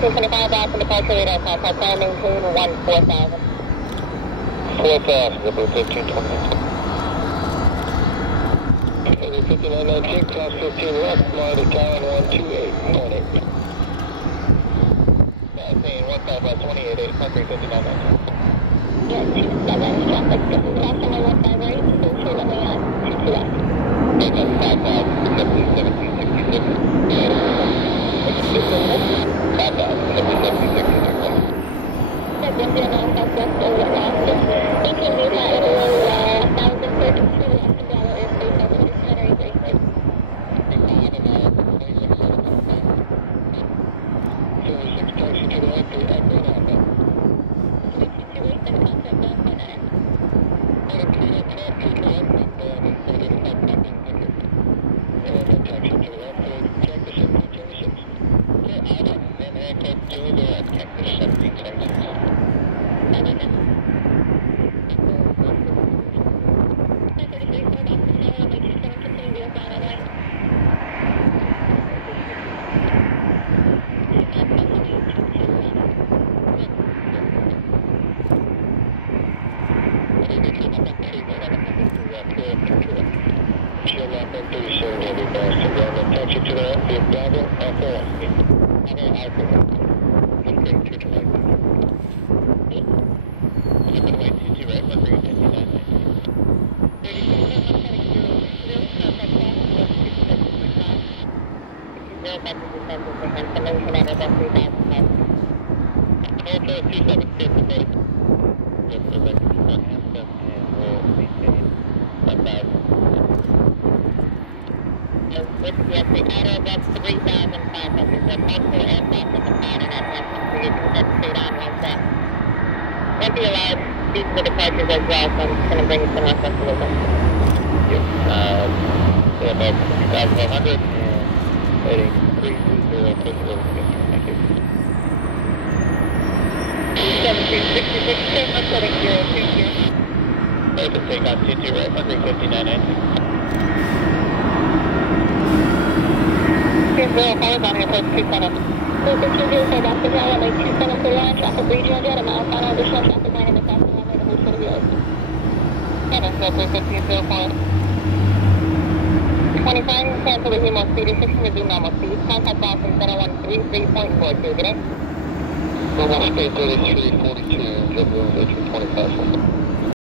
1325 out from departure radar contact, climb maintain 14,000. 4,000, number 1528. 5919, cross 15 left, fly to Tower 128.8. 15528, 800, 5919. Yeah, 27, traffic, this is the last time I went by right, so sure let me on, 22 left. Okay, 5,000, 1766. 5,000, 1766. That's 109 Southwest over Austin. 18 Lima, Italy, 1,032 left in Dallas airspace, altimeter center 836. Taxi to the left, to the right, Alpha. 22 left and contact 949. Taxi to the left, the Bravo, Alpha 1. Alpha 1. Right, Yes, the Airbus A330. The multiple aircraft at the side and at so you can head straight on like that. Won't be allowed. These are the departures as well, so I'm just going to bring it to Northwest a little bit. Yep. Say about 2,100 and heading 320. Thank you. 1766, I'm setting 020. Open takeoff 22 right, 159.19. Zero, followed on airport 27. 1504 back to Tower, like 27 clear line, traffic regional jet, a mile final additional traffic line in the south runway, the whole sort of yours. 1504. 25, cancel the Hemo speed, 16 resume normal speed, contact Boston Center 133.42, good day? Normal speed 3342, jet room 25.